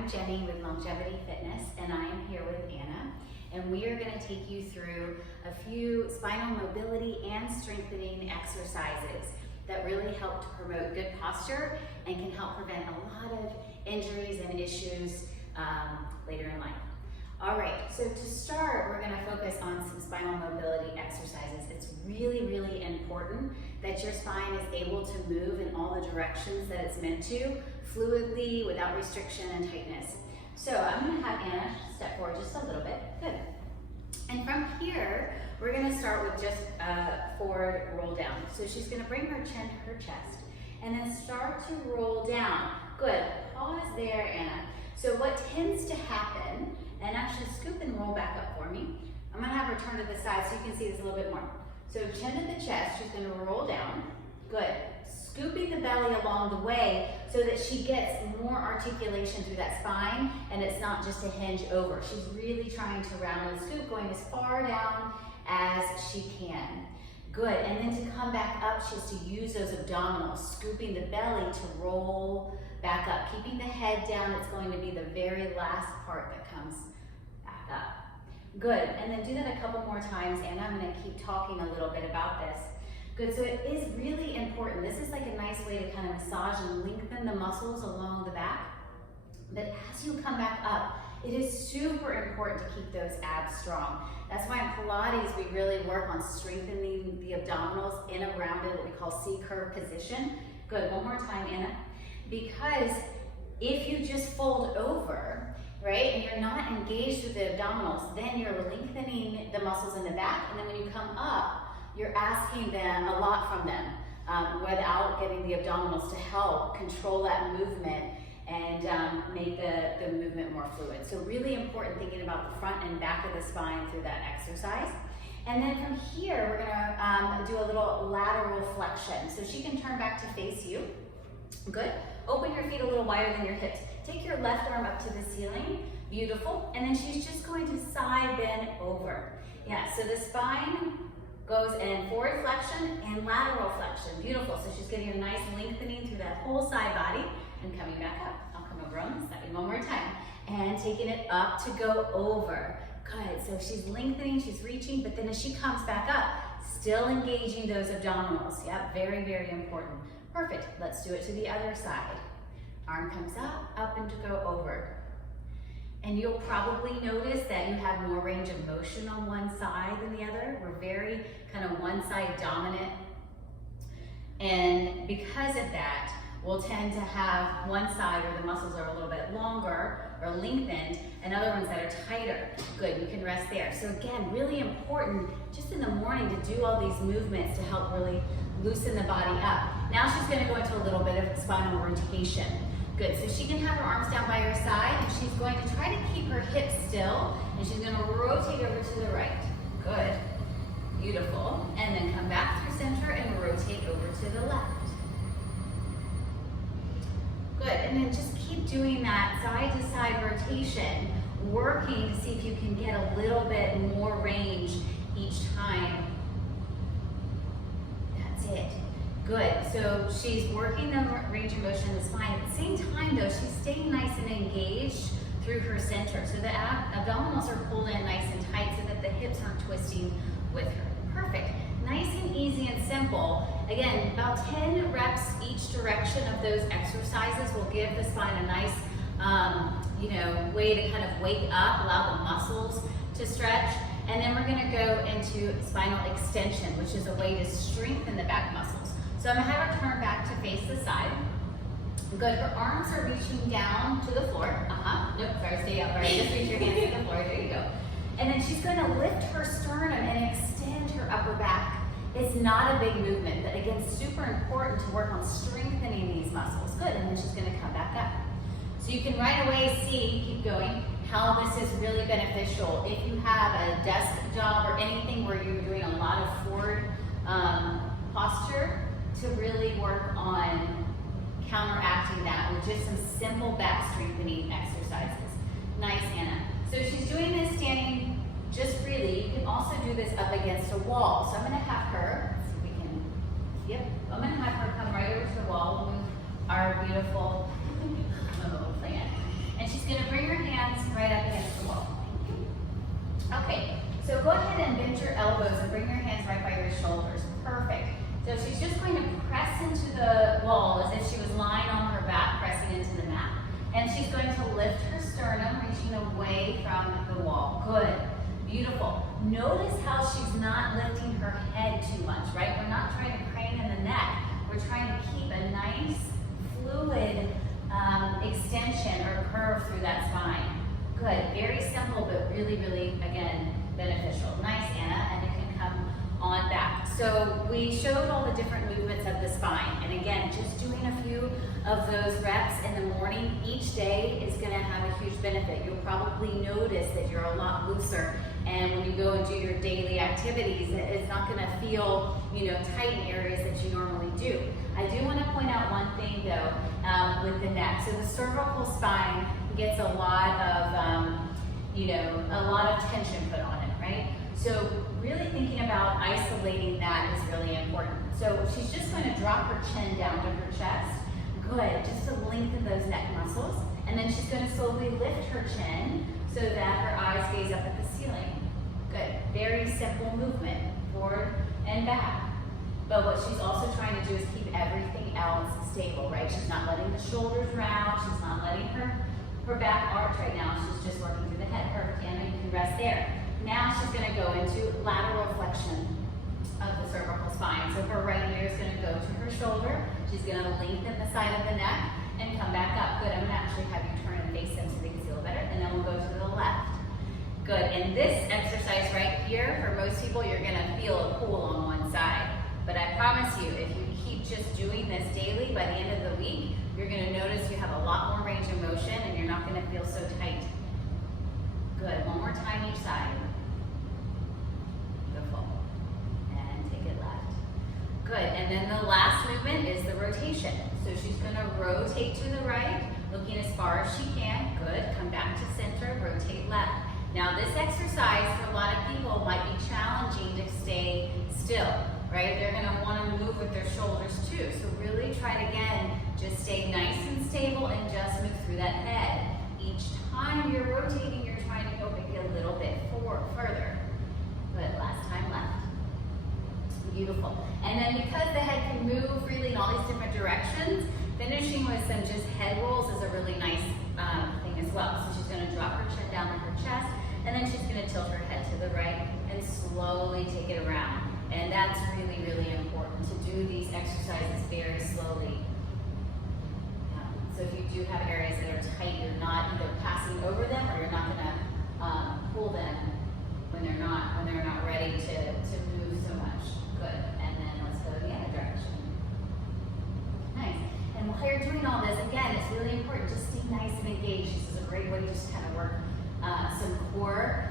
I'm Jenny with Longevity Fitness, and I am here with Anna, and we are going to take you through a few spinal mobility and strengthening exercises that really help to promote good posture and can help prevent a lot of injuries and issues later in life. All right, so to start, we're going to focus on some spinal mobility exercises. It's really, really important that your spine is able to move in all the directions that it's meant to, fluidly, without restriction and tightness. So I'm going to have Anna step forward just a little bit. Good. And from here, we're going to start with just a forward roll down. So she's going to bring her chin to her chest and then start to roll down. Good. Pause there, Anna. So what tends to happen, and actually scoop and roll back up for me. I'm gonna have her turn to the side so you can see this a little bit more. So chin to the chest, she's gonna roll down. Good. Scooping the belly along the way so that she gets more articulation through that spine and it's not just a hinge over. She's really trying to round and scoop, going as far down as she can. Good, and then to come back up, she has to use those abdominals, scooping the belly to roll back up. Keeping the head down, it's going to be the very last part that comes back up. Good, and then do that a couple more times, and I'm gonna keep talking a little bit about this. Good, so it is really important. This is like a nice way to kind of massage and lengthen the muscles along the back. But as you come back up, it is super important to keep those abs strong. That's why in Pilates, we really work on strengthening the abdominals in a rounded, what we call C-curve position. Good, one more time, Anna. Because if you just fold over, right, and you're not engaged with the abdominals, then you're lengthening the muscles in the back, and then when you come up, you're asking them a lot from them without getting the abdominals to help control that movement and make the movement more fluid. So really important thinking about the front and back of the spine through that exercise. And then from here, we're gonna do a little lateral flexion. So she can turn back to face you. Good. Open your feet a little wider than your hips. Take your left arm up to the ceiling. Beautiful. And then she's just going to side bend over. Yeah, so the spine goes in forward flexion and lateral flexion. Beautiful. So she's getting a nice lengthening through that whole side body and coming back up. I'll come over on this side one more time. And taking it up to go over. Good. So she's lengthening, she's reaching, but then as she comes back up, still engaging those abdominals. Yep, very, very important. Perfect. Let's do it to the other side. Arm comes up and to go over. And you'll probably notice that you have more range of motion on one side than the other. We're very kind of one side dominant. And because of that, we'll tend to have one side where the muscles are a little bit longer or lengthened and other ones that are tighter. Good, you can rest there. So again, really important just in the morning to do all these movements to help really loosen the body up. Now she's gonna go into a little bit of spinal rotation. Good, so she can have her arms down by her side and she's going to try to keep her hips still and she's gonna rotate over to the right. Good, beautiful. And then come back through center and rotate over to the left. Good, and then just keep doing that side to side rotation, working to see if you can get a little bit more range each time. That's it. Good, so she's working the range of motion in the spine. At the same time though, she's staying nice and engaged through her center. So the abdominals are pulled in nice and tight so that the hips aren't twisting with her. Perfect. Nice and easy and simple. Again, about 10 reps each direction of those exercises will give the spine a nice way to kind of wake up, allow the muscles to stretch. And then we're gonna go into spinal extension, which is a way to strengthen the back muscles. So I'm gonna have her turn back to face the side. Good, her arms are reaching down to the floor. Nope, sorry, stay up. All right, just reach your hands to the floor, there you go. And then she's gonna lift her sternum and extend her upper back. It's not a big movement, but again, super important to work on strengthening these muscles. Good, and then she's gonna come back up. So you can right away see, keep going, how this is really beneficial. If you have a desk job or anything where you're doing a lot of forward posture, to really work on counteracting that with just some simple back strengthening exercises. Nice, Anna. So she's doing this standing just freely. You can also do this up against a wall. So I'm gonna have her, let's see if we can, yep, I'm gonna have her come right over to the wall. We'll move our beautiful little plant. And she's gonna So go ahead and bend your elbows and bring your hands right by your shoulders. Perfect. So she's just going to press into the wall as if she was lying on her back, pressing into the mat. And she's going to lift her sternum, reaching away from the wall. Good. Beautiful. Notice how she's not lifting her head too much, right? We're not trying to crane in the neck. We're trying to keep a nice, fluid extension or curve through that spine. Good. Very simple, but really, really, again, beneficial. Nice, Anna, and you can come on back. So we showed all the different movements of the spine, and again, just doing a few of those reps in the morning each day is going to have a huge benefit. You'll probably notice that you're a lot looser, and when you go and do your daily activities, it's not going to feel, tight in areas that you normally do. I do want to point out one thing though, with the neck. So the cervical spine gets a lot of tension put on it, right? So really thinking about isolating that is really important. So she's just going to drop her chin down to her chest. Good, just to lengthen those neck muscles. And then she's going to slowly lift her chin so that her eyes gaze up at the ceiling. Good, very simple movement, forward and back. But what she's also trying to do is keep everything else stable, right? She's not letting the shoulders round. She's not letting her back arch right now. She's just working through the head. Perfect, Anna, you can rest there. Now she's going to go into lateral flexion of the cervical spine. So her right ear is going to go to her shoulder. She's going to lengthen the side of the neck and come back up. Good, I'm going to actually have you turn and face them so they can see a little better. And then we'll go to the left. Good, and this exercise right here, for most people, you're going to feel a pull on one side. But I promise you, if you keep just doing this daily, by the end of the week, you're going to notice you have a lot more range of motion and you're not going to feel so tight. Good, one more time each side. Beautiful. And take it left. Good, and then the last movement is the rotation. So she's going to rotate to the right, looking as far as she can. Good, come back to center, rotate left. Now this exercise for a lot of people might be challenging to stay still, right? They're going to want to move with their shoulders too. So really try to, again, just stay nice and stable and just move through that head. Each time you're rotating, you're trying to go maybe a little bit further. Good, last time left. Beautiful. And then because the head can move freely in all these different directions, finishing with some just head rolls is a really nice thing as well. So she's going to drop her chin down to her chest, and then she's going to tilt her head to the right and slowly take it around. And that's really, really important to do these exercises very slowly. So if you do have areas that are tight, you're not either passing over them or you're not going to pull them when they're not ready to move so much. Good. And then let's go the other direction. Nice. And while you're doing all this, again, it's really important. Just stay nice and engaged. This is a great way to just kind of work some core,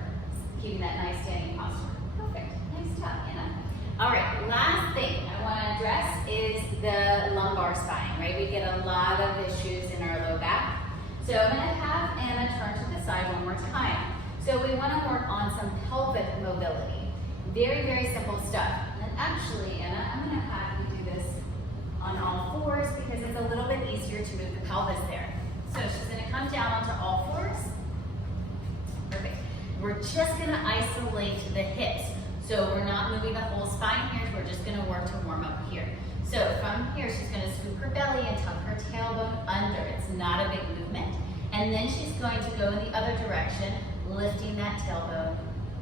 keeping that nice standing posture. Perfect. Nice job, Anna. All right, last thing I want to address is the lumbar spine, right? We get a lot of issues in our low back. So I'm going to have Anna turn to the side one more time. So we want to work on some pelvic mobility. Very, very simple stuff. And actually, Anna, I'm going to have you do this on all fours because it's a little bit easier to move the pelvis there. So she's going to come down onto all fours. Perfect. We're just going to isolate the hips. So we're not moving the whole spine here, we're just gonna work to warm up here. So from here, she's gonna scoop her belly and tuck her tailbone under. It's not a big movement. And then she's going to go in the other direction, lifting that tailbone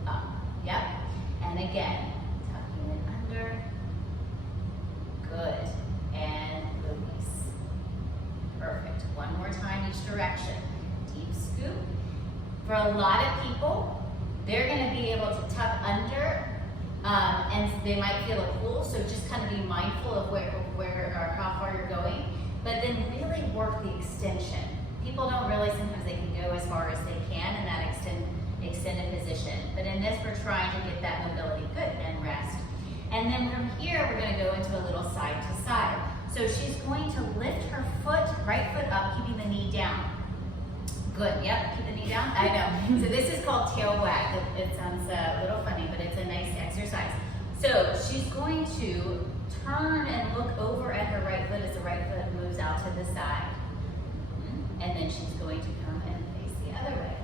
up. Yep. And again, tucking it under. Good. And release. Perfect. One more time each direction. Deep scoop. For a lot of people, they're gonna be able to tuck under and they might feel a pull, so just kind of be mindful of where or how far you're going, but then really work the extension. People don't realize sometimes they can go as far as they can in that extended position, but in this we're trying to get that mobility. Good, and rest. And then from here we're going to go into a little side to side. So she's going to lift her foot, right foot up, keeping the knee down. Good, yep, keep the knee down. I know. So this is called tail wag. It sounds a little funny, but it's a nice exercise. So she's going to turn and look over at her right foot as the right foot moves out to the side. And then she's going to come and face the other way.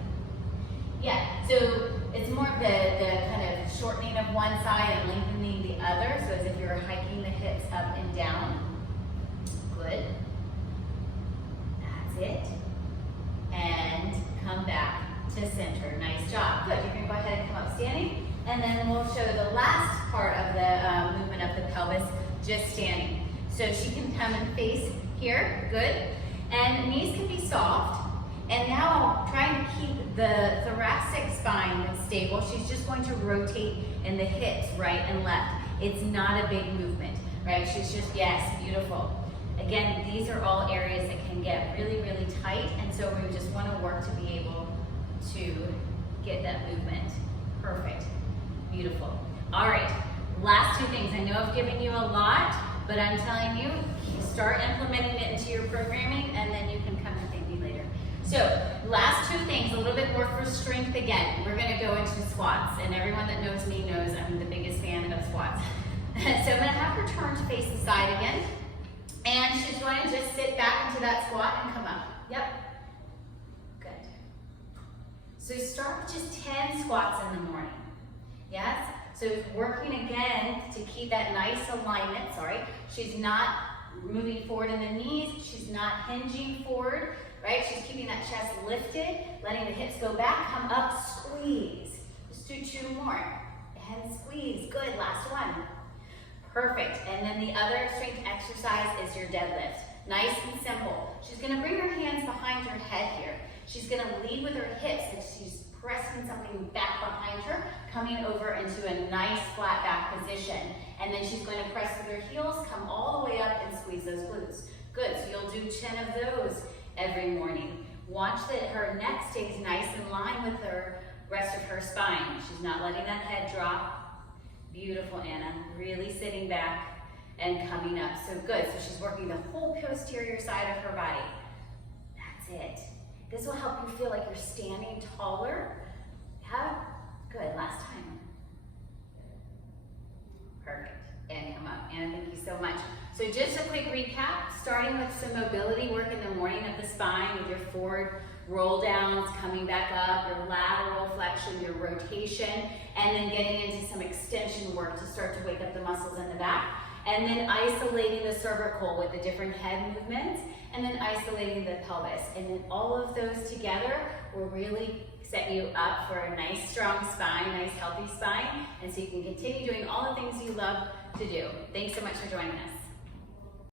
Yeah, so it's more of the kind of shortening of one side and lengthening the other, so as if you're hiking the hips up and down. Good. That's it. And come back to center. Nice job. Good. You're going to go ahead and come up standing. And then we'll show the last part of the movement of the pelvis, just standing. So she can come and face here. Good. And knees can be soft. And now trying to keep the thoracic spine stable. She's just going to rotate in the hips, right and left. It's not a big movement, right? She's just, yes, beautiful. Again, these are all areas that can get really, really tight. And so we just want to work to be able to get that movement. Perfect. Beautiful. All right, last two things. I know I've given you a lot, but I'm telling you, start implementing it into your programming, and then you can come and thank me later. So, last two things, a little bit more for strength again. We're gonna go into squats, and everyone that knows me knows I'm the biggest fan of squats. So I'm gonna have her turn to face the side again, and she's going to just sit back into that squat and come up. Yep. Good. So start with just 10 squats in the morning. Yes? So working again to keep that nice alignment, she's not moving forward in the knees, she's not hinging forward, right? She's keeping that chest lifted, letting the hips go back, come up, squeeze. Just do two more. And squeeze, good, last one. Perfect, and then the other strength exercise is your deadlift. Nice and simple. She's gonna bring her hands behind her head here. She's gonna lead with her hips, and she's pressing something back behind her, coming over into a nice flat back position. And then she's going to press with her heels, come all the way up and squeeze those glutes. Good, so you'll do 10 of those every morning. Watch that her neck stays nice in line with the rest of her spine. She's not letting that head drop. Beautiful, Anna. Really sitting back and coming up. So good, so she's working the whole posterior side of her body. That's it. This will help you feel like you're standing taller. Yeah? Good, last time. Perfect, and come up. Anna, thank you so much. So just a quick recap, starting with some mobility work in the morning of the spine with your forward roll downs, coming back up, your lateral flexion, your rotation, and then getting into some extension work to start to wake up the muscles in the back. And then isolating the cervical with the different head movements, and then isolating the pelvis. And then all of those together will really set you up for a nice strong spine, nice healthy spine, and so you can continue doing all the things you love to do. Thanks so much for joining us.